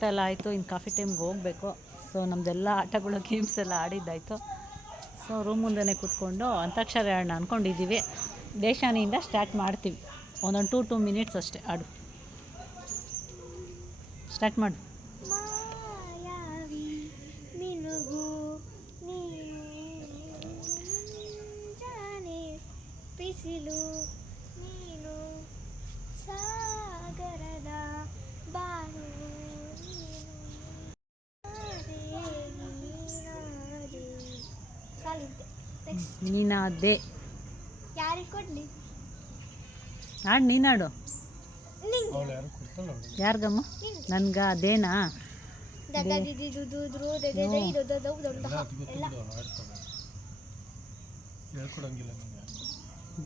ಊಟ ಎಲ್ಲ ಆಯಿತು. ಇನ್ನು ಕಾಫಿ ಟೈಮ್ಗೆ ಹೋಗಬೇಕು. ಸೊ ನಮ್ಮದೆಲ್ಲ ಆಟಗಳು ಗೇಮ್ಸ್ ಎಲ್ಲ ಆಡಿದ್ದಾಯಿತು. ಸೊ ರೂಮ್ ಮುಂದೆನೇ ಕೂತ್ಕೊಂಡು ಅಂತಾಕ್ಷರಿ ಆಡೋಣ ಅಂದ್ಕೊಂಡಿದ್ದೀವಿ. ದೇಶಾನಿಯಿಂದ ಸ್ಟಾರ್ಟ್ ಮಾಡ್ತೀವಿ. ಒಂದೊಂದು 2 ಮಿನಿಟ್ಸ್ ಅಷ್ಟೇ. ಆಡು, ಸ್ಟಾರ್ಟ್ ಮಾಡು. ಬಿಸಿಲು ನೀನು ಸಾಗರದ ಬಾನು ನೀನಾದೆ. ಯಾರಿಗೆ ಕೊಡ್ಲಿ? ಆಡು, ನೀನಾಡು. ಯಾರಿಗಮ್ಮ? ನನ್ಗ ಅದೇನಾ?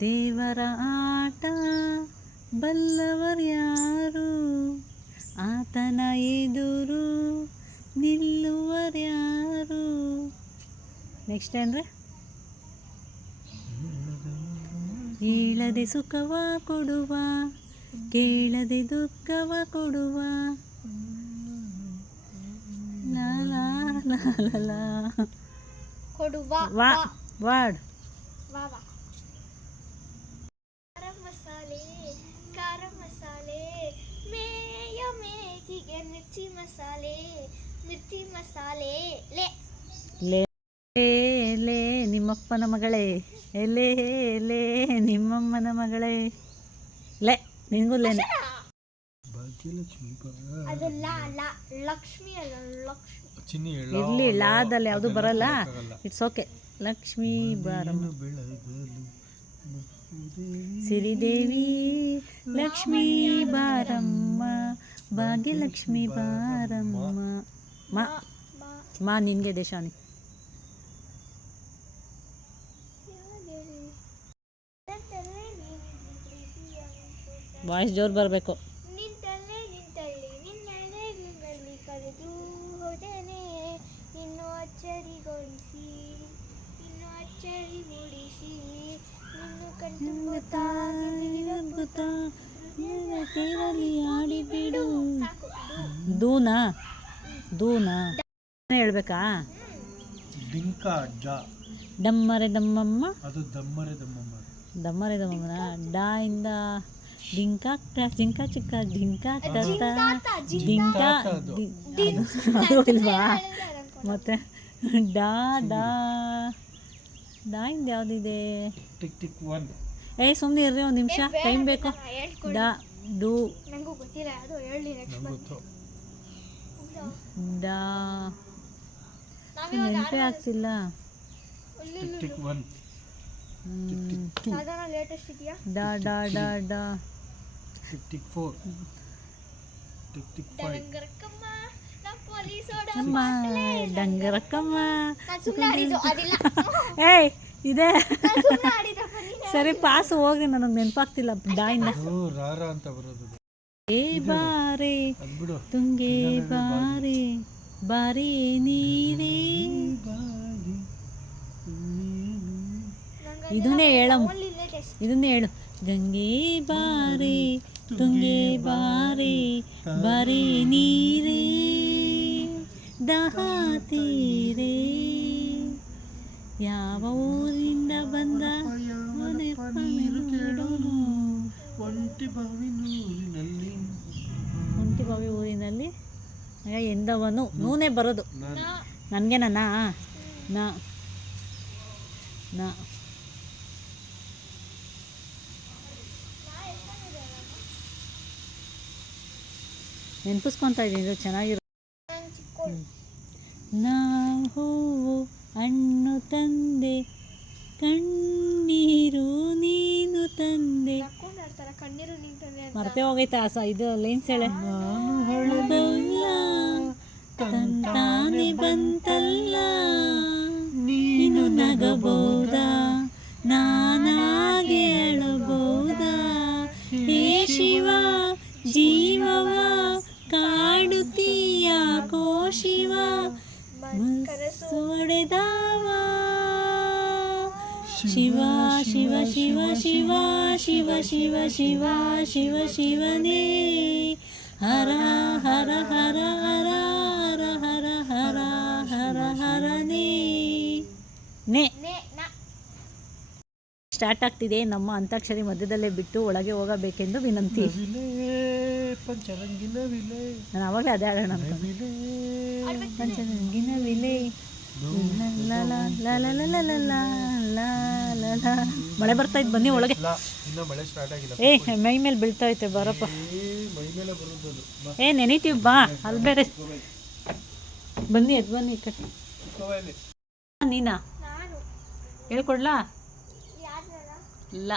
ದೇವರ ಆಟ ಬಲ್ಲವರ್ಯಾರು, ಆತನ ಎದುರು ನಿಲ್ಲುವರ್ಯಾರು. ನೆಕ್ಸ್ಟ್ ಅಂದರೆ ಹೇಳದೆ ಸುಖವ ಕೊಡುವ, ಕೇಳದೆ ದುಃಖವ ಕೊಡುವ. ಲಾ ಲಾ ಲಾ ಲಾ ಕೊಡುವ ವಾಡ್. ಖಾರ ಮಸಾಲೆ ಮೇಯ ಮೇಗಿಗೆ ಮಿರ್ಚಿ ಮಸಾಲೆ ಲೇ ಲೇ ನಿಮ್ಮಪ್ಪನ ಮಗಳೇ, ಎಲೆ ಲೇ ನಿಮ್ಮಮ್ಮನ ಮಗಳೇ. ಲೇ ನಿನಗೂ ಲೇನೆ. ಇರಲಿ, ಲಾದಲ್ಲಿ ಯಾವುದು ಬರಲ್ಲ. It's okay. ಲಕ್ಷ್ಮೀ ಬಾರಮ್ಮ ಸಿರಿದೇವಿ, ಲಕ್ಷ್ಮೀ ಬಾರಮ್ಮ, ಭಾಗ್ಯಲಕ್ಷ್ಮಿ ಬಾರಮ್ಮ. ಮಾ ನಿನಗೆ ದೇಶಾನಿ. ವಾಯ್ಸ್ ಜೋರು ಬರಬೇಕು. ದೂನಾ ಹೇಳ್ಬೇಕಾ? ಡಮ್ಮರೆ ದಮ್ಮಮ್ಮ, ದಮ್ಮರೆ ದಮ್ಮಮ್ಮನ ಡಾ ಇಂದ ಡಿಂಕ ಜಿಂಕ ಚಿಕ್ಕ ಡಿಂಕ ಡಿಂಕ ಇಲ್ವಾ? ಮತ್ತೆ ಡಾ ಡಾ ಡಾ ಇಂದ ಯಾವುದಿದೆ? ಸುಮ್ಮನೆ ಇರ್ರಿ, ಒಂದು ನಿಮಿಷ ಟೈಮ್ ಬೇಕು. ಡಾ ಡು ಡಾ ನೆನಪೇ ಆಗ್ತಿಲ್ಲ. ಡಾ ಡಾ ಡಾ ಡಾ ಡಂಗರಕ್ಕಮ್ಮ. ಏಯ್ ಇದೆ ಸರಿ, ಪಾಸು ಹೋಗ್ರಿ, ನನಗೆ ನೆನಪಾಗ್ತಿಲ್ಲ. ಡಾಯಿಂದ ಏ ಬಾರೆ ತುಂಗೆ ಬಾರೆ ಬಾರಿ ನೀರೇ. ಇದನ್ನೇ ಹೇಳು. ಗಂಗೆ ಬಾರೆ ತುಂಗೆ ಬಾರೆ ಬಾರಿ ನೀರೇ, ದಹ ತೀರೆ. ಯಾವ ಊರಿಂದ ಬಂದ ಒಂಟಿ ಬಾವಿ ಊರಿನಲ್ಲಿ ಎಂದವನು. ನೂನೇ ಬರೋದು ನನಗೆ. ನಾ ನೆನಪಿಸ್ಕೊತಾ ಇದ್ದೀನಿ, ಚೆನ್ನಾಗಿರೋ. ನಾವು ಹೂವು ಹಣ್ಣು ತಂದೆ, ಕಣ್ಣೀರು ನೀನು ತಂದೆ. ಮರ್ತೇ ಹೋಗೈತಾ ಇದು ಲೈನ್ಸ್ ಹೇಳೆ. ತಂತಾನೆ ಬಂತಲ್ಲ, ನೀನು ನಗಬಹುದಾ, ನಾನಾಗೆ ಅಳಬಹುದಾ? ಹೇ ಶಿವ, ಜೀವವ ಕಾಡುತ್ತೀಯ ಕೋ ಶಿವ, ಮನಸ್ಸೊಡೆದಾವ. ಶಿವ ಶಿವ ಶಿವ ಶಿವ ಶಿವ ಶಿವ ಶಿವ ಶಿವ ಶಿವನೇ ಹರ ಹರ ಹರ ಹರ ಹರ ಹರ ಹರ ಹರ ಹರ ನೇ ನೇ ನೆ ನ ಸ್ಟಾರ್ಟ್ ಆಗ್ತಿದೆ. ನಮ್ಮ ಅಂತಾಕ್ಷರಿ ಮಧ್ಯದಲ್ಲೇ ಬಿಟ್ಟು ಒಳಗೆ ಹೋಗಬೇಕೆಂದು ವಿನಂತಿ. ಪಂಚರಂಗಿನ ವಿಲೆ ನಾನು ಅವಾಗಲೇ ಅದೇ ಆಡೋಣ ಅಂತ. ಪಂಚರಂಗಿನ ವಿಲೆ ಮಳೆ ಬರ್ತಾ ಇತ್ತು, ಬನ್ನಿ ಒಳಗೆ. ಇನ್ನ ಮಳೆ ಸ್ಟಾರ್ಟ್ ಆಗಿಲ್ಲ. ಮೈ ಮೇಲೆ ಬೀಳ್ತಾ ಐತೆ, ಬರಪ್ಪ. ಮೈ ಮೇಲೆ ಬರುತ್ತದು. ನೆನಿತೀವಿ ಬಾ, ಅಲ್ಲಿ ಬೇರೆ. ಬನ್ನಿ ಎದ್ದು ಬನ್ನಿ ಈ ಕಡೆ. ನೀನಾ ನಾನು ಹೇಳ್ಕೊಡ್ಲಾ? ಯಾರ ಇಲ್ಲ.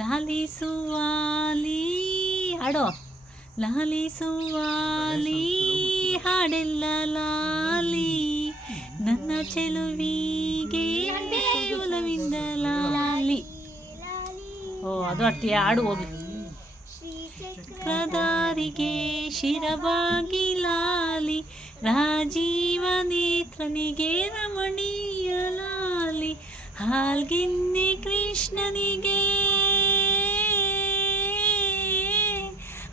ಲಾಲಿಸುವಾಲಿ ಹಾಡೋ. ಲಾಲಿಸುವಾಲಿ ಹಾಡೆಲ್ಲ ಲಾಲಿ, ನನ್ನ ಚೆಲುವಿಗೆ ಒಲವಿಂದ ಲಾಲಿ. ಓ ಅದು ಅರ್ತೀಯ, ಹಾಡು ಹೋಗ್ಲಿ. ಚಕ್ರಧಾರಿಗೆ ಶಿರವಾಗಿ ಲಾಲಿ, ರಾಜೀವ ನೇತ್ರನಿಗೆ ರಮಣೀಯ ಲಾಲಿ, ಹಾಲ್ಗೆನ್ನೆ ಕೃಷ್ಣನಿಗೆ,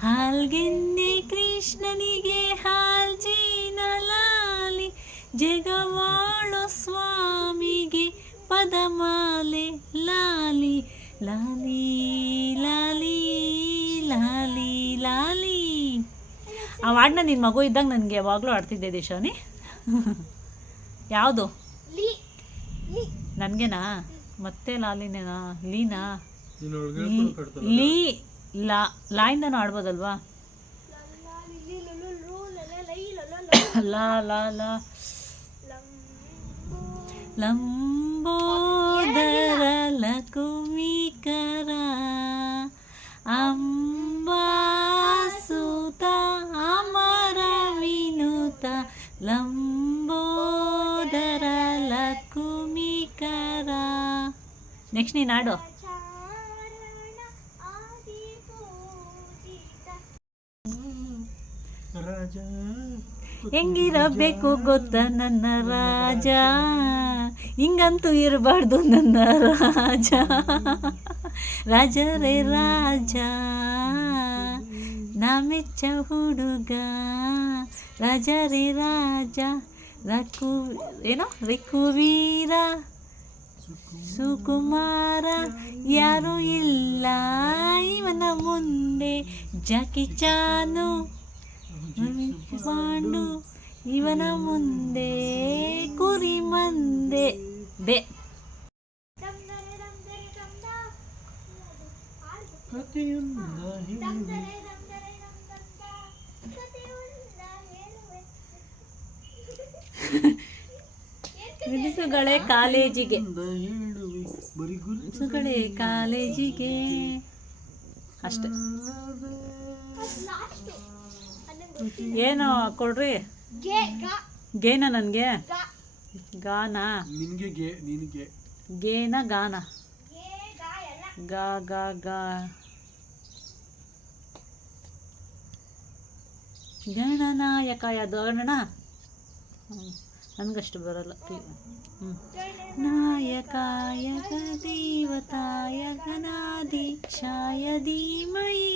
ಹಾಲ್ಗೆನ್ನೆ ಕೃಷ್ಣನಿಗೆ ಹಾಲ್ಜೀನ ಲಾಲಿ, ಜಗವಾಳೋ ಸ್ವಾಮಿಗೆ ಪದಮಾಲೆ ಲಾಲಿ, ಲಾಲಿ ಲಾಲಿ ಲಾಲಿ ಲಾಲಿ. ಆ ಹಾಡನ್ನ ನಿನ್ನ ಮಗು ಇದ್ದಾಗ ನನಗೆ ಯಾವಾಗಲೂ ಆಡ್ತಿದ್ದೆ ದೇಶಾನಿ. ಯಾವುದು? ಲಿ ಲಿ ನನಗೆನಾ? ಮತ್ತೆ ಲಾಲಿನೇನಾ? ಲೀನಾ? ನೀನು ಒಳಗೆ ಲೀ ಲಾ ಲಾಯಿಂದನೂ ಆಡ್ಬೋದಲ್ವಾ? ಲಾ ಲಾ ಲಾ ಲಂಬೋದರ ಲಕುಮಿಕರ ಅಂಬಾಸುತ ಅಮರ ವಿನುತ, ಲಂಬೋದರ ಲಕುಮಿಕರ. ನೆಕ್ಸ್ಟ್ ನೀನು ಆಡು. ರಾಜ ಹೆಂಗಿರಬೇಕು ಗೊತ್ತ ನನ್ನ ರಾಜ, ಹಿಂಗಂತೂ ಇರಬಾರ್ದು ನನ್ನ ರಾಜ. ರಾಜ ರೇ ರಾಜ, ನಾ ಮೆಚ್ಚ ಹುಡುಗ, ರಾಜ ರೇ ರಾಜ, ರಘು ಏನೋ ರಘುವೀರ ಸುಕುಮಾರ, ಯಾರೂ ಇಲ್ಲ ಇವನ ಮುಂದೆ, ಜಾಕಿ ಚಾನು ಪಾಂಡು ಇವನ ಮುಂದೆ, ಕುರಿ ಮಂದೆ ಬೆ. ಬಿಡಿಸುಗಳೇ ಕಾಲೇಜಿಗೆ, ಬಿಡಿಸುಗಳೇ ಕಾಲೇಜಿಗೆ ಅಷ್ಟೆ. ಏನು ಕೊಡ್ರಿ? ಗೇನ ನನಗೆ ಗಾನ, ನಿನ್ಗೆ ಗೆ ನಿನ್ಗೆ ಗೇನ ಗಾನ, ಗಾ ಗಾ ಗಾ ಗಣನಾಯಕ. ಯಾವುದು ಗಣನ? ನನಗಷ್ಟು ಬರಲ್ಲ. ನಾಯಕಾಯ ದೇವತಾಯ ಗಣಾಧೀಕ್ಷಾಯ ಧೀಮಹಿ,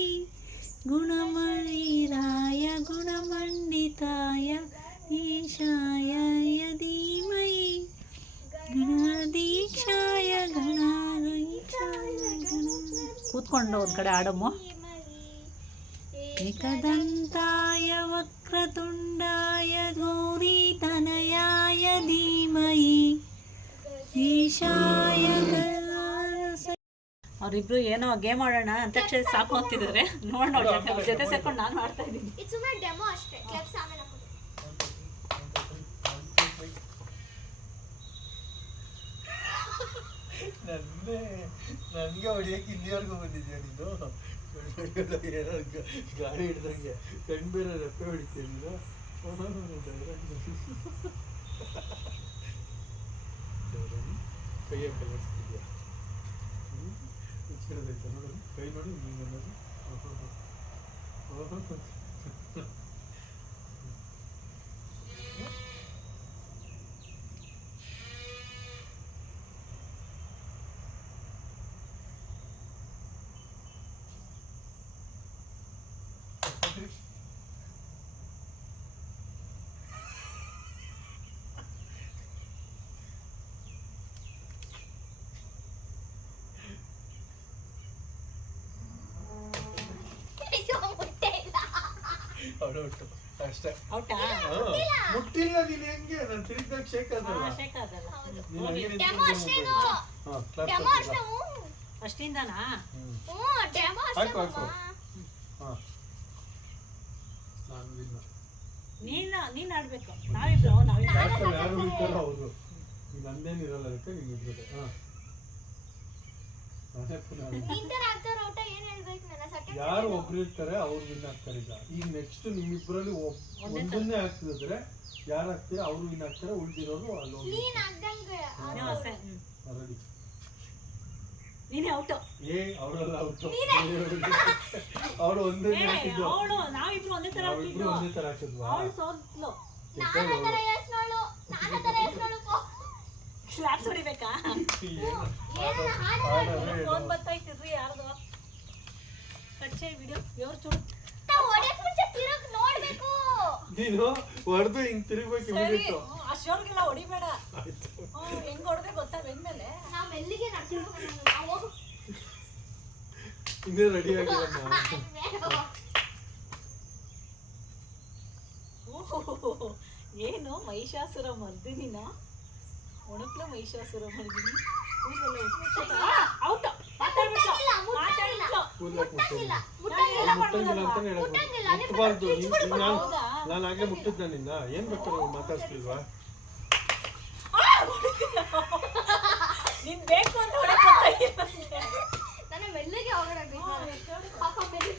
ಗುಣಮಣೀರಾಯ ಗುಣಮಂಡಿತಾಯ ಈಶಾಯ ಧೀಮಹಿ, ಗಣಾಧೀಕ್ಷಾಯ ಗಣಾಧೀಕ್ಷಾಯ ಗಣ. ಕೂತ್ಕೊಂಡು ಒಂದು ಕಡೆ ಆಡಮ್ಮ. ಏಕದಂತಾಯ ವಕ್ರತುಂಡಾಯ ಗೌರೀತನಯಾಯ ಧೀಮಹಿ, ಈಶಾಯ ಅವರಿಬ್ರು ಏನೋ ಗೇಮ್ ಆಡೋಣ ಅಂತಾಕ್ಷರಿ ಸಾಕು ಅಂತಿದ್ದಾರೆ. ನೋಡೋಣ ಅವ್ರ ಜೊತೆ ಸೇರ್ಕೊಂಡು ನಾನು ಆಡ್ತಾ ಇದ್ದೀನಿ. ಇದು ಸುಮ್ಮನೆ ಡೆಮೋ ಅಷ್ಟೇ, ಕ್ಲಿಪ್ಸ್ ಆಮೇಲೆ ಹಾಕೋದು. ನನಗೆ ಹೊಡಿಯಕ್ಕೆ ಇಲ್ಲಿವರೆಗೂ ಬಂದಿದ್ಯಾ ನೀನು? ಏನೋ ಗಾಡಿ ಹಿಡ್ದಂಗೆ ಕಣ್ಣು ಬೇರೆ ರೆಪ್ಪೆ ಹೊಡಿತೀಯ ನೀನು. ಕೈಯಾಗ ಕಲಿಸ್ತಿದ್ಯಾ? ಹುಚ್ಚಿಡದೈತೆ ನೋಡು, ಕೈ ನೋಡಿ ಹಿಂಗೆ ಅನ್ನೋದು. ಅವಳು ಔಟು ಅಷ್ಟೇ. ಔಟಾ? ಮುಟ್ಟಿಲ್ಲ ನೀನು ಹೆಂಗೆ ನಾನು ತಿರುಗಿದಾಗ ಶೇಕ್ ಅದಲ್ಲ ಶೇಕ್ ಆಗಲ್ಲ. ನೀನು ಹಂಗೆ ಡೆಮೋ ಅಷ್ಟೇನು ಡೆಮೋ ಅಷ್ಟೇ ಅಷ್ಟಿಂದನಾ? ಡೆಮೋ ಹಾಕು ಅಷ್ಟೇ ಹಾಂ ನಾನು ನೀನು ಆಡ್ಬೇಕು. ನಾವಿಬ್ರು ಲಾಸ್ಟಲ್ಲಿ ಯಾರು ಉಳಿತಾರೋ ಅವರು ಈಗ ನಂದೇನಿರಲ್ಲ ಅದಕ್ಕೆ ನೀನು ಇರ್ಬೇಕು. ಹಾಂ ನಾನೇ ಪುನಃ ಇಂಟರ್ ಆಗ್ತಾರ ಔಟ ಏನ್ ಹೇಳ್ಬೇಕು ನನ್ನ ಸೆಕೆಂಡ್ ಯಾರು ಒಬ್ರು ಇರ್ತಾರೆ ಅವ್ರು ವಿನ್ ಆಗ್ತಾರೆ. ಈಗ ನೆಕ್ಸ್ಟ್ ನಿಮ್ಮಿಬ್ಬರಲ್ಲಿ ಒಂದನ್ನೇ ಆಗ್ತಿದ್ರೆ ಯಾರು ಆಗ್ತೀರಾ ಅವ್ರು ವಿನ್ ಆಗ್ತಾರೆ, ಉಳಿದಿರೋರು ಅಲ್ಲಿ ಹೋಗಿ ನೀನ್ ಆಗ್ದಂಗೆ ರೆಡಿ. ನೀನೇ ಔಟು. ಅವರೆಲ್ಲ ಔಟು. ಅವಳು ಒಂದನ್ನೇ ಹಾಕಿದ್ದು, ಅವಳು ನಾವಿಬ್ರು ಒಂದೇ ತರ ನಾವಿಬ್ರು ಒಂದೇ ತರ ಹಾಕಿದ್ವಾ? ಅವಳು ಸೋತ್ಲು. ನಾನು ತರ ಎಸ್ನೋಳು ಕ್ಲಾಪ್ಸ್ ಹೊಡಿಬೇಕಾ? ಫೋನ್ ಬರ್ತಾಯ್ತಿರ್ರಿ ಯಾರ್ದು ಕಚ್ಚೆ ವಿಡಿಯೋ ಇವ್ರು ಚೂಡು ಹೊಡೆಯಕ್ ಮುಂಚೆ ತಿರುಗ್ ನೋಡ್ಬೇಕು. ನೀನು ಹೊಡೆದು ಹಿಂಗ್ ತಿರುಗ್ಬೇಕು ಸರಿ. ಇಮಿಡಿಯೇಟ್. ಅಷ್ಟೊರ್ಗೆಲ್ಲ ಹೊಡಿಬೇಡ. ಹೆಂಗ್ ಹೊಡೆದ್ರೆ ಗೊತ್ತಾ ಬೆಂದ್ಮೇಲೆ? ನಾವ್ ಮೆಲ್ಲಿಗೆ ನಡ್ಕೊಂಡು ನಾವು ಇನ್ನೇ ರೆಡಿ ಆಗಿರಮ್ಮ. ಏನು ಮಹಿಷಾಸುರ ಮರ್ದಿನಿನ ಒಣಕ್ಲ ಮಹಿಷಾಸುರ ಮರ್ದಿನಿ ಔಟ್. ಮುಟ್ಟಂಗಿಲ್ಲ ಮುಟ್ಟಂಗಿಲ್ಲ ಅಂತಾನೆ ಹೇಳೋದು. ಮುಟ್ಟಬಾರ್ದು. ನಾನು ಆಗ್ಲೇ ಮುಟ್ಟಿದ್ದ ನಿನ್ನ ಏನ್ ಬೇಕಾದ್ರೆ ಮಾತಾಡ್ಸ್ಲಿಲ್ವಾ? ನೀನ್ ಬೇಕು ಅಂತ ನನ್ನ ಮೆಲ್ಲಿಗೆ ಹೋಗೋಣ ಪಾಪ ಮೆಲ್ಲಿ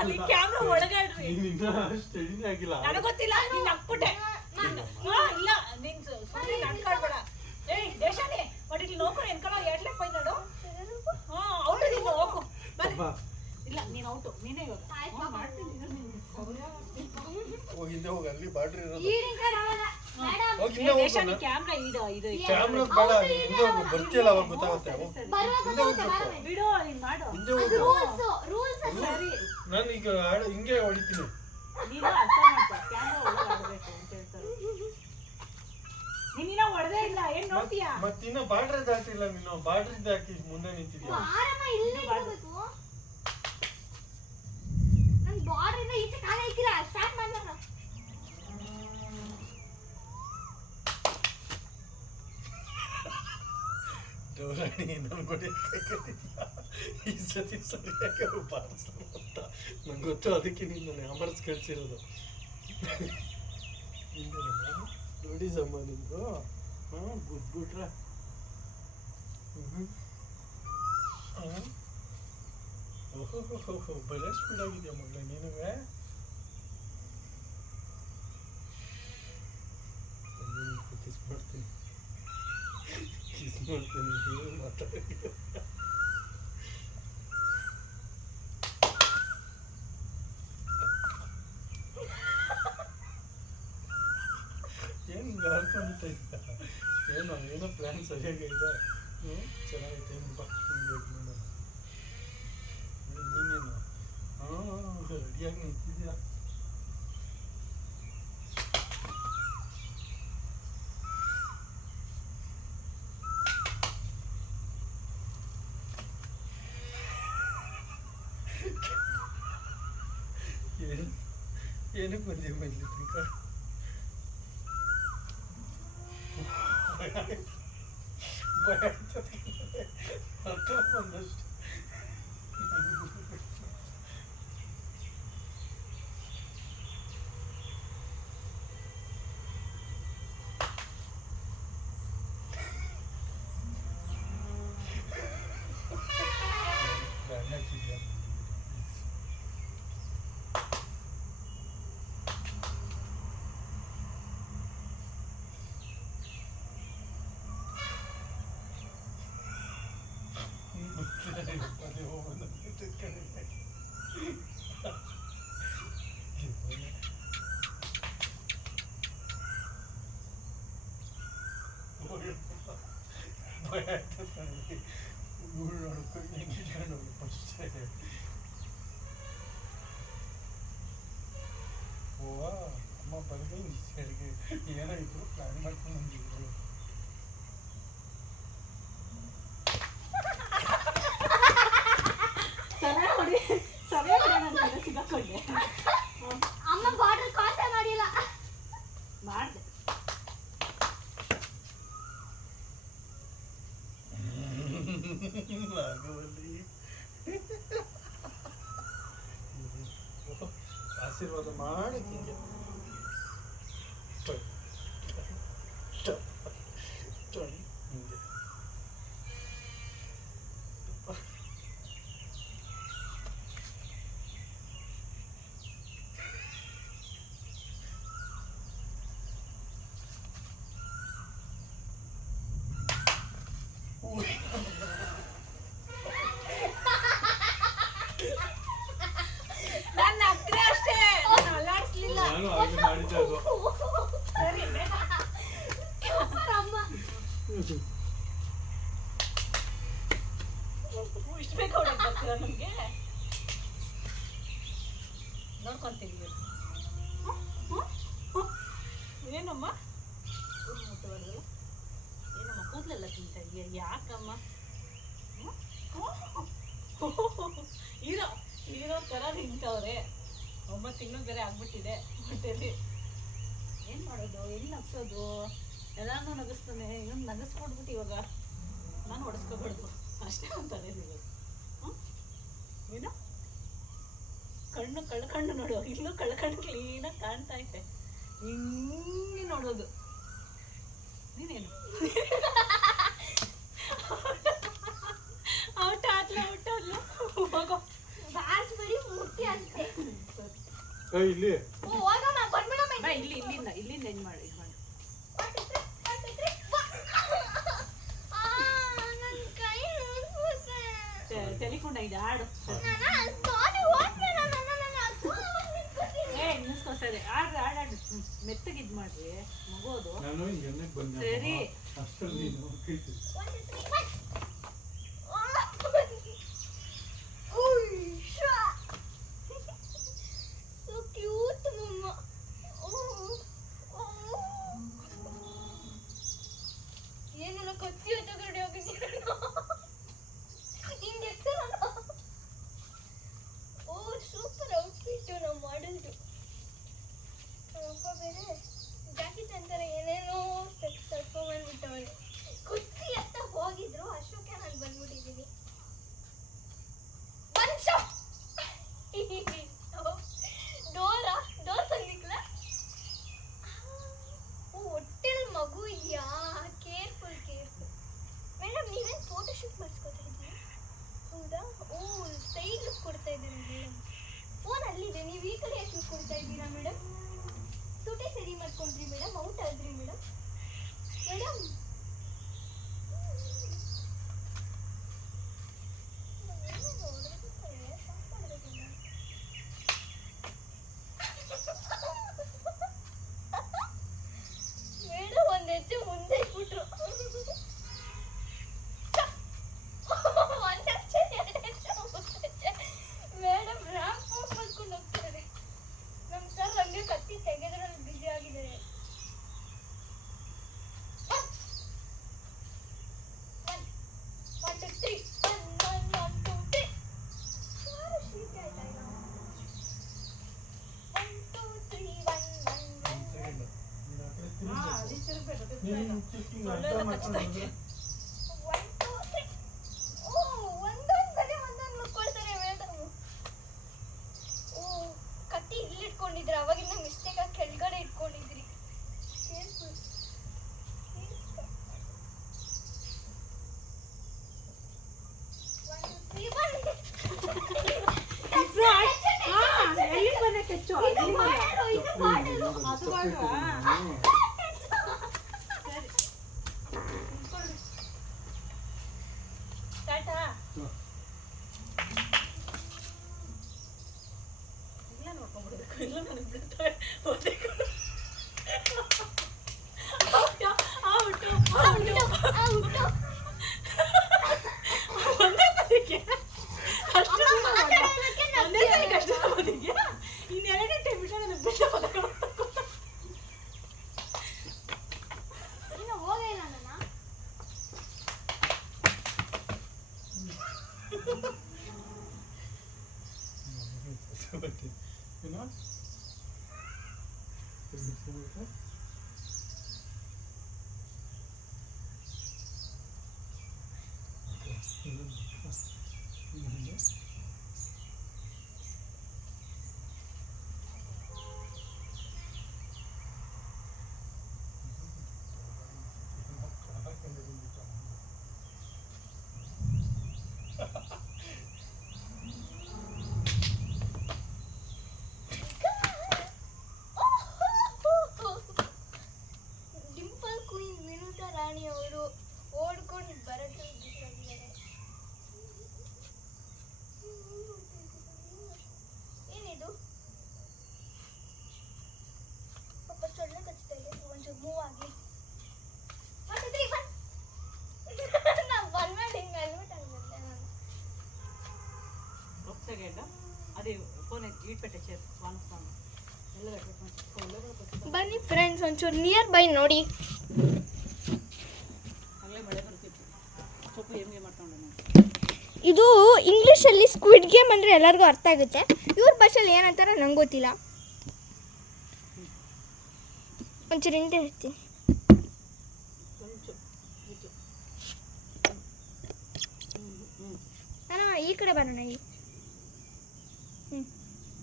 ಅಲ್ಲಿ ಕ್ಯಾಮ್ರಾ ಒಳಗಾಡ್ರಿ. ಸ್ಟಡಿನೇ ಆಗಿಲ್ಲ. ನನಗೆ ಗೊತ್ತಿಲ್ಲ ನೀನ್ ಹಾಕ್ಬಿಟ್ಟೆ. ಇಲ್ಲ ನೀನ್ ಸುಮ್ಮನೆ ನಡ್ಕಾಡ್ಬೇಡ. ಏಯ್ ದೇಶಾನಿ ಒಟ್ಟಿಗೆ ನೋಡ್ಕೊಂಡು ಎನ್ಕೊಳ್ಳೋ ಎಟ್ಲೆ ಪೈದಾಡು. ಔಟ್ ನೀನು ಹೋಗು ಬರ್ರಿ. ಇಲ್ಲ ನೀನು ಔಟು ನೀನೇ ಇವಾಗ ಮಾಡ್ತೀನಿ. ಹಿಂದೆ ಹೋಗಿ ಅಲ್ಲಿ ಬಾರ್ಡ್ರಿ ಇರೋದು. ಹೋಗಿ ಏ ಹಿಂದೆ ದೇಶಾನಿ ಹೋಗೋಣ. ಕ್ಯಾಮ್ರಾ ಇದು ಕ್ಯಾಮ್ರಾ ಬೇಡ, ಹಿಂದೆ ಹೋಗು. ಬರ್ತೀಯಲ್ಲ ಅವಾಗ ಗೊತ್ತಾಗುತ್ತೆ. ಹಿಂದೆ ಹೋಗ್ಬೇಕು. ಬಿಡು ನೀನ್ ಮಾಡು. ಹಿಂದೆ ಹೋಗು. ರೂಲ್ಸ್ ಸರಿ ನಾನು ಈಗ ಹಿಂಗೆ ಹೊಡಿತೀನಿ. ನೀನು ಅರ್ಥ ಮಾಡ್ಕೊ ಕ್ಯಾಮ್ರಾ ಒಳಗೆ ಆಡ್ಬೇಕು ಅಂತ ಹೇಳ್ತಾರೆ. ನೀನಿನ್ನ ಹೊಡೆದೇ ಇಲ್ಲ ಏನ್ ನೋಡ್ತೀಯಾ? ಮತ್ತಿನ್ನ ಬಾರ್ಡ್ರದ್ ಹಾಕಿಲ್ಲ ನೀನು. ಬಾರ್ಡ್ರದ್ ಹಾಕಿ ಮುಂದೆ ನಿಂತಿದ್ಯಾ. ಆರಾಮ ಇಲ್ಲೇ ಇರಬೇಕು. ನನ್ನ ಬಾರ್ಡರ್ ಈಚೆ ಕಾಲ ಇಕ್ಕಿಲ್ಲ. ಸ್ಟಾರ್ಟ್ ಮಾಡ್ಬೇಕು. ಡೋರಾಣಿ ನಾನು ಹೊಡೆಯಕ್ಕೆ ಈ ಸತಿ ಸರಿಯಾಗಿ ಅವ್ರು ಬಾರಿಸ್ಲು ಅಂತ ನಂಗೆ ಗೊತ್ತು. ಅದಕ್ಕೆ ನೀನು ಅಮರ್ಸ್ ಕಳ್ಸಿರೋದು. ನೋಡಿ ಸಮ್ಮ ನಿಂದು. ಹಾಂ ಬಿಟ್ಬಿಟ್ರೆ ಓಹೋ ಬಲೆ ಸ್ಪೀಡ್ ಆಗಿದೆಯಾ ಮಗಳ ನೀನುವೆ. ಕಿಸ್ ಮಾಡ್ತೀನಿ ನೀವು ಮಾತಾಡಿ. ಏನು ಹಿಂಗೆ ಆಡ್ಕೊಂತ ಇದ್ದ? ಏನೋ ಪ್ಲ್ಯಾನ್ ಸರಿಯಾಗೈತೆ. ಚೆನ್ನಾಗೈತೆ ಏನು ಬಾ ಹಿಂಗೆ ನೋಡೋಣ. ನೀನೇನು ರೆಡಿಯಾಗಿ ನಿಂತಿದ್ದೀರಾ? ಏನಕ್ಕೆ ಬಂದೀವಿ ಮೈಲಿ ತನಕ? ಭಯ ಆಗ್ತದೆ ಹತ್ರ ಬಂದಷ್ಟು. ಏನೋ ಇದ್ರು ಪ್ಲಾನ್ ಮಾಡ್ಕೊಂಡು ಬಂದಿದ್ರು. ಸಿಗಾಕೊಂಡೆ ಅಮ್ಮ ಬಾಟಲ್ ಕಾಸೆ ಮಾಡಿಲ್ಲ. ಮಾಡಿದೆ. ಆಶೀರ್ವಾದ ಮಾಡಿ ಹಿಂಗೆ ಹಿಂಗೆ ನನ್ನ ಹತ್ರ ಅಷ್ಟೇ, ನಾನು ಅಲ್ಲಾಡಿಸ್ಲಿಲ್ಲ. ನಾನು ಹಾಗೆ ಮಾಡಿದ್ದೆ ಅದು. ಸರಿ ಬೇಡ. ಅಮ್ಮ ಇಷ್ಟು ಬೇಕು ಹೊಡಕ್ ಬರ್ತೀರಾ ನಮಗೆ? ನೋಡ್ಕೊಂತೀನಿ ಬಿಡು. ಏನಮ್ಮ ಮುಟ್ಟಬಾರ್ದಲ್ಲ? ಏನಮ್ಮ ಕೂದಲೆಲ್ಲ ತಿಂತ ಇದೆಯಾ? ಯಾಕಮ್ಮ? ಹೀರೋ ಹೀರೋ ಥರ ನಿಂತವ್ರೆ. 9 ತಿಂಗಳು ಬೇರೆ ಆಗ್ಬಿಟ್ಟಿದೆ ಹೊಟ್ಟೆಲಿ. ಏನು ಮಾಡೋದು? ಎಲ್ಲಿ ನಗ್ಸೋದು? ಎಲ್ಲಾನು ನಗಿಸ್ತಾನೆ. ಇವನು ನಗಿಸ್ಕೊಡ್ಬಿಟ್ಟು ಇವಾಗ ನಾನು ಹೊಡೆಸ್ಕೊಬಾರ್ದು ಅಷ್ಟೇ ಅಂತಾರೆ ಇವಾಗ. ಏನು ಕಣ್ಣು ನೋಡು, ಇಲ್ಲೂ ಕಣ್ಣು ಕ್ಲೀನಾಗಿ ಕಾಣ್ತಾ ಐತೆ. ಹಿಂಗೆ ನೋಡೋದು. ನೀನೇನು ಔಟ್ ಆದ್ಲು ಹೋಗೋ. ಬಾರಿಸ್ಬೇಡಿ, ಮುಟ್ಟಿ ಅಷ್ಟೇ. ಇಲ್ಲಿ ಓ ಹೋಗೋಣ, ಬಂದ್ಬಿಡಮ್ಮ. ಬಾ, ಇಲ್ಲಿಂದ ಹೆಂಗ್ ಮಾಡಿ ಇದು ಮಾಡಿ. ನನ್ನ ಕೈ ನೋಡ್ಬಿಟ್ಟೆ. ತೆಲಿಕೊಂಡ ಇದು ಆಡು. ನಿಲ್ಸ್ಕೊ ಸರಿ. ಆಡು ಮೆತ್ತಗೆ ಇದು ಮಾಡ್ರಿ ಮಗೋದು. ನಾನು ಎಣ್ಣೆಗೆ ಬಂದೆ ಸರಿ. ಅಷ್ಟರಲ್ಲಿ ನೀನು ಕೈತು. So cute, mama. ಏನೆಲ್ಲ ಕಚ್ಚಿ ಹಚ್ಚಗಡೆ ಹೋಗಿದ್ದೀರ ಹಿಂಗೆ ಓ ಸೂಪರ್ ಔಟ್ಫಿಟ್ ನಾವು ಮಾಡಿದ್ದು. ಅಪ್ಪ ಬೇರೆ ಜಾಕಿ ಚಂತರ ಏನೇನೋ ತಡ್ಕೊಂಡ್ಬಂದ್ಬಿಟ್ಟವಳೆ. ಕುಚ್ಚಿ ಅಂತ ಹೋಗಿದ್ರು ಅಷ್ಟಕ್ಕೆ ನಾನು ಬಂದ್ಬಿಟ್ಟಿದ್ದೀನಿ. ಡೋರ್ ತಂದಿಕ್ಲ. ಹೊಟ್ಟೆಲ್ ಮಗು ಇದೆಯಾ? Careful madam. ನೀವೇನು ಫೋಟೋ ಶೂಟ್ ಮಾಡಿಸ್ಕೊತಾ ಇದ್ದೀರಾ? ಹೌದಾ? ಓ ಸೈಡ್ ಲುಕ್ ಕೊಡ್ತಾ ಇದ್ದೀರಾ ಮೇಡಮ್? ಫೋನ್ ಅಲ್ಲಿದೆ, ನೀವು ಈ ಕಡೆ ಯಾಕೆ ಲುಕ್ ಕೊಡ್ತಾ ಇದ್ದೀರಾ ಮೇಡಮ್? ತುಟಿ ಸರಿ ಮಾಡ್ಕೊಂಡ್ರಿ ಮೇಡಮ್? ಔಟ್ ಆದ್ರಿ ಮೇಡಮ್? ಮೇಡಮ್ ಮೇಡಮ್ ಒಂದು ಹೆಜ್ಜೆ ಮುಂದೆ ಇಟ್ಬಿಟ್ರು. ಮೇಡಮ್ ರ್ಯಾಂಪ್ ವಾಕ್ ಮಾಡ್ಕೊಂಡು ಹೋಗ್ತಾರೆ. ನಮ್ಮ ಸರ್ ಹಂಗೆ ಕತ್ತಿ ತೆಗೆದ್ರಲ್ಲಿ ಬ್ಯುಸಿ ಆಗಿದ್ದಾರೆ. ನೀನು ಚಿಕ್ಕಿಂಗ್ ಅರ್ಥ ಮಾಡ್ಕೊಂಡು ಕತ್ತಿ ಇಲ್ಲಿ ಇಟ್ಕೊಂಡಿದ್ರೆ ಅವಾಗಿಂದ ಮಿಸ್ಟೇಕ್ ಆಗಿ ಕೆಳಗಡೆ ಇಟ್ಕೊಂಡಿದ್ರಿ. ಏನೋ ಡಿಂಪಲ್ ಕ್ವೀನ್ ವಿನುತಾ ರಾಣಿ ಅವರು ಓಡ್ಕೊಂಡು ಬರೋಕ್ಕೆ ಬಿಟ್ಟಿದ್ದಾರೆ. ಏನಿದು ಪಾಪ ಸೊಳ್ಳೆ ಕಚ್ತಾ ಇದೆ. ಒಂಚೂರು ಮೂವ್ ಆಗಲಿ. ನಾವು ಬಂದ್ಮೇಲೆ ಹಿಂಗೆ ಅಲ್ಬಿಟ್ಟು ಅನ್ಬಿಟ್ಟೆ ನಾನು. ಅದೇ ಫೋನ್ ಇಟ್ಬಿಟ್ಟೆ ಚೇರ್ ಒನ್ ಫೋನ್ ಎಲ್ಲ ಬನ್ನಿ ಫ್ರೆಂಡ್ಸ್, ಒಂಚೂರು ನಿಯರ್ ಬೈ ನೋಡಿ. ಆಗಲೇ ಮಳೆ ಬರ್ತಿತ್ತು. ಸ್ವಲ್ಪ ಹೆಮ್ಗೆ ಮಾಡ್ಕೊಂಡು ಇದು ಇಂಗ್ಲೀಷಲ್ಲಿ ಸ್ಕ್ವಿಡ್ ಗೇಮ್ ಅಂದರೆ ಎಲ್ಲರಿಗೂ ಅರ್ಥ ಆಗುತ್ತೆ. ಇವ್ರ ಭಾಷೆಯಲ್ಲಿ ಏನಂತಾರೆ ನಂಗೆ ಗೊತ್ತಿಲ್ಲ. ಒಂಚೂರು ಹಿಂದೆ ಇರ್ತೀನಿ. ನಾನು ಈ ಕಡೆ ಬರೋಣ.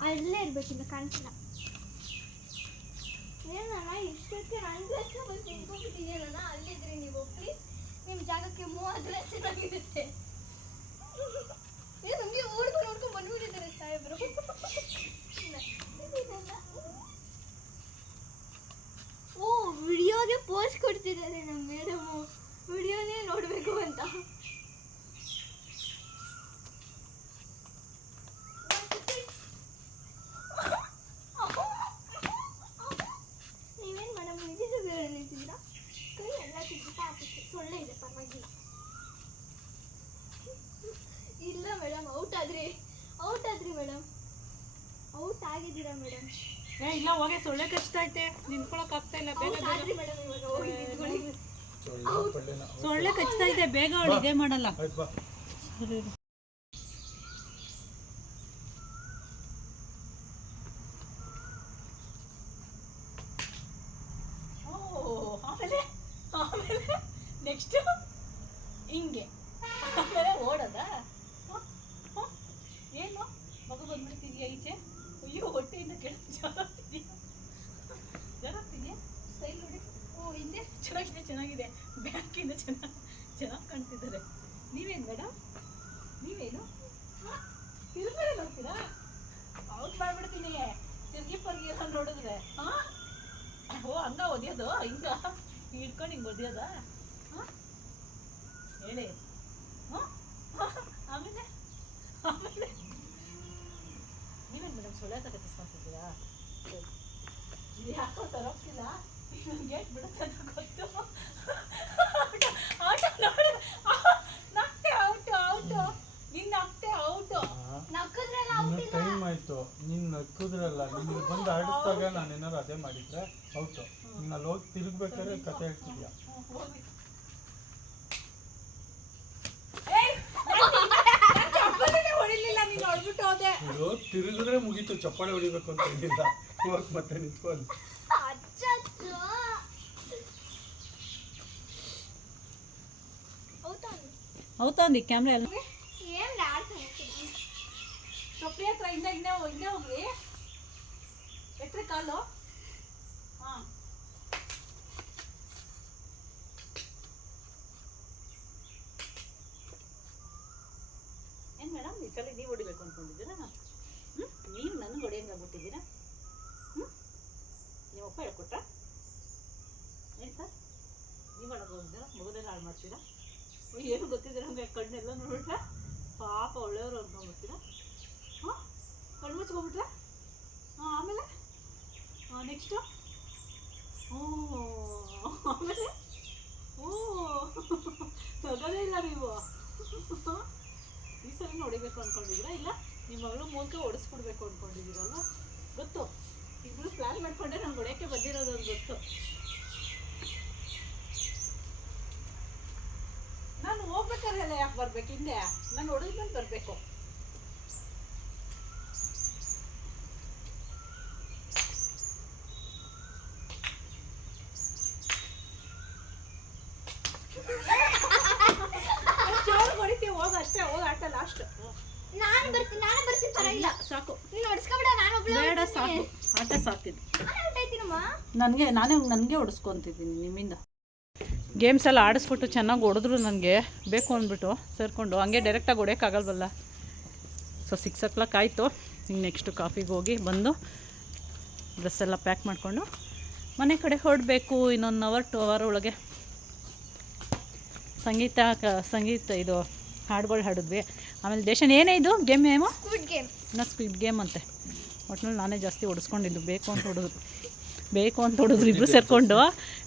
ಅಲ್ಲೇ ಇರ್ಬೇಕಿಲ್ಲ, ಕಾಣಿಸಿಲ್ಲ. ಏನಣ್ಣ ಇಷ್ಟಕ್ಕೆ ನನ್ನ ಡ್ರೆಸ್ನ ಬಂದು ತಿನ್ಕೊಂಡ್ಬಿಟ್ಟಿದ್ದೀನಣ್ಣ. ಅಲ್ಲಿದ್ರಿ ನೀವು ಪ್ಲೀಸ್ ನಿಮ್ಮ ಜಾಗಕ್ಕೆ ಮೂವ್ ಆದರೆ ಚೆನ್ನಾಗಿರುತ್ತೆ. ಏನು ನಮಗೆ ಓಡ್ಕೊಂಡು ನೋಡ್ಕೊಂಡು ಬಂದ್ಬಿಟ್ಟಿದ್ದಾರೆ ಸಾಹೇಬ್ರು. ಓ, ವಿಡಿಯೋಗೆ ಪೋಸ್ಟ್ ಕೊಡ್ತಿದ್ದಾರೆ ನಮ್ಮ ಮೇಡಮು. ವಿಡಿಯೋನೇ ನೋಡಬೇಕು ಅಂತ. ನೀವೇನು ಮೇಡಮ್ ನಿಜ ನಿಂತಿದ್ದೀರಾ? ಕೈ ಎಲ್ಲ ತಿಂತ ಹಾಕಿತ್ತು. ಸೊಳ್ಳೆ ಇದೆ, ಪರವಾಗಿಲ್ಲ. ಇಲ್ಲ ಮೇಡಮ್, ಔಟ್ ಆದ್ರಿ ಮೇಡಮ್. ಔಟ್ ಆಗಿದ್ದೀರಾ ಮೇಡಮ್. ಇಲ್ಲ ಹೋಗಿ ಸೊಳ್ಳೆ ಕಚ್ತೈತೆ, ನಿಂತ್ಕೊಳಕ್ ಆಗ್ತಾ ಇಲ್ಲ. ಬೇಗ ಆದ್ರಿ ಮೇಡಮ್, ಇವಾಗ ಹೋಗಿ ನಿಂತ್ಕೊಳ್ಳಿ. ಸೊಳ್ಳೆ ಕಚ್ತೈತೆ, ಬೇಗ ಅವಳು ಇದೇ ಮಾಡಲ್ಲ. ಆಮೇಲೆ ನೆಕ್ಸ್ಟ್ ಹಿಂಗೆ ಆಮೇಲೆ ಓಡೋದ. ಏನು ಮಗು ಬಂದ್ಬಿಡ್ತಿದ್ಯಾ ಈಚೆ? ಅಯ್ಯೋ, ಹೊಟ್ಟೆಯಿಂದ ಕೆಳಗೆ ಜಾಗ್ತಿದ್ಯಾ? ಸ್ಟೈಲ್ ನೋಡಿ. ಓ, ಹಿಂದೆ ಚೆನ್ನಾಗಿದೆ. ಬ್ಯಾಕಿಂದ ಚೆನ್ನಾಗಿ ಕಾಣ್ತಿದ್ದಾರೆ. ನೀವೇನು ಮೇಡಮ್? ನೀವೇನು ತಿರುಗಡೆ ನೋಡ್ತೀರಾ? ಔಟ್ ಮಾಡ್ಬಿಡ್ತೀನಿ ತಿರುಗಿ ಪರ್ಗಿ ಎಲ್ಲ ನೋಡಿದ್ರೆ. ಹಾಂ, ಓ ಹಂಗ ಒದಿಯೋದು? ಹಿಂಗ ಹಿಡ್ಕೊಂಡು ಹಿಂಗೆ ಒದಿಯೋದ? ಹಾಂ ಹೇಳಿ. ಹಾಂ, ಆಮೇಲೆ ನೀವೇನು ಮೇಡಮ್ ಸೊಳ್ಳೆ ತಗಸ್ಕೊಂತಿದ್ದೀರಾ? ಇದು ಯಾಕೋ ತರೋಕ್ಕಿಲ್ಲ. ಗೇಟ್ ಬಿಡುತ್ತೆ ಅಂತ ಗೊತ್ತು. ಆಟ ನೋಡಿ, ನಕ್ತೆ ಔಟು. ನಿನ್ನ ನಕ್ತೆ ಔಟು. ನಕ್ಕದ್ರೆಲ್ಲ ಇನ್ನೂ ಟೈಮ್ ಆಯ್ತು. ನೀನು ನಕ್ಕುದ್ರಲ್ಲ, ನಿಮ್ಗೆ ಬಂದು ಆಡಿಸ್ದಾಗ ನಾನು ಏನಾರು ಅದೇ ಮಾಡಿದ್ರೆ ಔಟು. ನೀನು ಅಲ್ಲಿ ಹೋಗಿ ತಿರುಗ್ಬೇಕಾದ್ರೆ ಕತೆ ಹೇಳ್ತಿದ್ಯಾ? ಹೊಡಿಲಿಲ್ಲ, ನೀನು ಹೊಡ್ಬಿಟ್ಟು ಹೋದೆ. ಇದು ತಿರುಗಿದ್ರೆ ಮುಗೀತು, ಚಪ್ಪಾಳೆ ಹೊಡಿಬೇಕು ಅಂತ ಏನಿಲ್ಲ. ಹೋಗಿ ಮತ್ತೆ ನಿಂತ್ಕೊಂಡು ಹೌದಾ ಅಂದಿ ಕ್ಯಾಮ್ರಾ ಎಲ್ಲ ಏನ್ ಸೊಪ್ಪಿ ಹತ್ರ ಹಿಂದೆ ಹೋಗ್ರಿ. ಎಟ್ರೆ ಕಾಲು. ಹಾಂ, ಏನು ಮೇಡಮ್ ಈ ಸಲ ನೀವು ಹೊಡಿಬೇಕು ಅಂದ್ಕೊಂಡಿದ್ದೀರಾ? ನೀವು ನನಗೆ ಹೊಡೆಯಂಗೆ ಆಗ್ಬಿಟ್ಟಿದ್ದೀರಾ? ನಿಮ್ಮಪ್ಪ ಹೇಳ್ಕೊಟ್ಟ? ಏನು ಸರ್, ನೀವು ಒಳಗೆ ಹೋಗಿದ್ದೀರಾ? ಮಗುದೆಲ್ಲ ಹಾಳು ಮಾಡ್ತೀರಾ? ಏನು ಗೊತ್ತಿದ್ದೀರ ನಮಗೆ? ಕಣ್ಣೆಲ್ಲ ನೋಡ್ಬಿಟ್ರೆ ಪಾಪ ಒಳ್ಳೆಯವರು ಅನ್ಕೊಂಡ್ಬಿಡ್ತೀರಾ? ಹಾಂ, ಕಣ್ಣು ಮುಚ್ಕೊಂಡ್ಬಿಟ್ರೆ? ಹಾಂ, ಆಮೇಲೆ ನೆಕ್ಸ್ಟು ಆಮೇಲೆ ತಗೋದೇ ಇಲ್ಲ ನೀವು. ಈ ಸಲ ಹೊಡಿಬೇಕು ಅಂದ್ಕೊಂಡಿದ್ದೀರಾ? ಇಲ್ಲ ನಿಮ್ಮ ಮಗಳು ಮೂಲಕ ಹೊಡಿಸ್ಬಿಡ್ಬೇಕು ಅಂದ್ಕೊಂಡಿದ್ದೀರಲ್ಲ? ಗೊತ್ತು, ಇಬ್ಬರು ಪ್ಲ್ಯಾನ್ ಮಾಡಿಕೊಂಡೆ ನಾನು ಹೊಡೆಯೋಕ್ಕೆ ಬಂದಿರೋದು ಅದು ಗೊತ್ತು. ನಾನು ಹೋಗ್ಬೇಕಾದ್ರೆ ಯಾಕೆ ಬರ್ಬೇಕು ಹಿಂದೆ? ನಾನು ಹೊಡೆದ್ಮೇಲೆ ಬರ್ಬೇಕು. ಬರ್ತೀನಿ ಪರವಾಗಿಲ್ಲ. ಸಾಕು ನೀನು ಹೊಡ್ಸ್ಕೊಬಿಡ, ನಾನು ಒಬ್ಳೆ ಬೇಡ, ಸಾಕು ಆಟ ಸಾಕಿದ್ದು. ಹೊಡ್ತಾಯ್ತೀನಮ್ಮ. ನನಗೆ ಹೊಡಿಸ್ಕೊತಿದ್ದೀನಿ ನಿಮ್ಮಿಂದ. ಗೇಮ್ಸ್ ಎಲ್ಲ ಆಡಿಸ್ಬಿಟ್ಟು ಚೆನ್ನಾಗಿ ಹೊಡೆದ್ರು ನನಗೆ ಬೇಕು ಅಂದ್ಬಿಟ್ಟು ಸೇರಿಕೊಂಡು ಹಂಗೆ ಡೈರೆಕ್ಟಾಗಿ ಹೊಡೆಯೋಕ್ಕಾಗಲ್ವಲ್ಲ. ಸೊ 6 o'clock ಆಯಿತು. ಈಗ ನೆಕ್ಸ್ಟು ಕಾಫಿಗೆ ಹೋಗಿ ಬಂದು ಡ್ರೆಸ್ ಎಲ್ಲ ಪ್ಯಾಕ್ ಮಾಡಿಕೊಂಡು ಮನೆ ಕಡೆ ಹೊರಡಬೇಕು. ಇನ್ನೊಂದು 1 hour 2 hour ಒಳಗೆ ಸಂಗೀತ ಇದು ಹಾಡುಗಳು ಹಾಡಿದ್ವಿ. ಆಮೇಲೆ ದೇಶನ್ ಏನೇ ಇದು ಗೇಮ್ ನೇಮು? Squid game. ಇನ್ನೂ ಸ್ಪೀಡ್ ಗೇಮ್ ಅಂತೆ. ಒಟ್ಟಿನಲ್ಲಿ ನಾನೇ ಜಾಸ್ತಿ ಹೊಡಿಸ್ಕೊಂಡಿದ್ದು, ಬೇಕು ಅಂತ ಹೊಡೆದ್ರು ಇಬ್ಬರು ಸೇರಿಕೊಂಡು.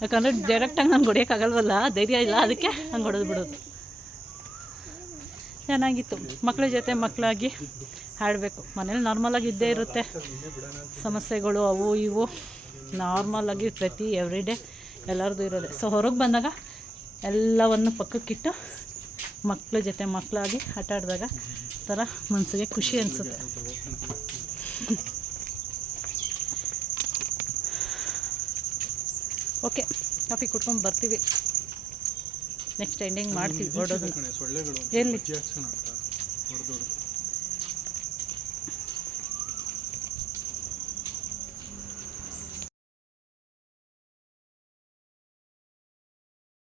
ಯಾಕಂದರೆ ಡೈರೆಕ್ಟಾಗಿ ನಾನು ಹೊಡಿಯೋಕ್ಕಾಗಲ್ವಲ್ಲ, ಧೈರ್ಯ ಇಲ್ಲ, ಅದಕ್ಕೆ ಹಂಗೆ ಹೊಡೆದು ಬಿಡೋದು. ಚೆನ್ನಾಗಿತ್ತು. ಮಕ್ಕಳ ಜೊತೆ ಮಕ್ಕಳಾಗಿ ಹಾಡಬೇಕು. ಮನೇಲಿ ನಾರ್ಮಲಾಗಿ ಇದ್ದೇ ಇರುತ್ತೆ ಸಮಸ್ಯೆಗಳು, ಅವು ಇವು ನಾರ್ಮಲಾಗಿ ಪ್ರತಿ ಎವ್ರಿಡೇ ಎಲ್ಲರದ್ದು ಇರೋದೆ. ಸೊ ಹೊರಗೆ ಬಂದಾಗ ಎಲ್ಲವನ್ನು ಪಕ್ಕಕ್ಕಿಟ್ಟು ಮಕ್ಕಳ ಜೊತೆ ಮಕ್ಕಳಾಗಿ ಆಟ ಆಡಿದಾಗ ಥರ ಮನಸ್ಸಿಗೆ ಖುಷಿ ಅನಿಸುತ್ತೆ. ಓಕೆ, ಕಾಫಿ ಕುಟ್ಕೊಂಡು ಬರ್ತೀವಿ. ನೆಕ್ಸ್ಟ್ ಎಂಡಿಂಗ್ ಮಾಡ್ತೀವಿ ಹೊರಡೋದನ್ನು. ಎಲ್ಲಿ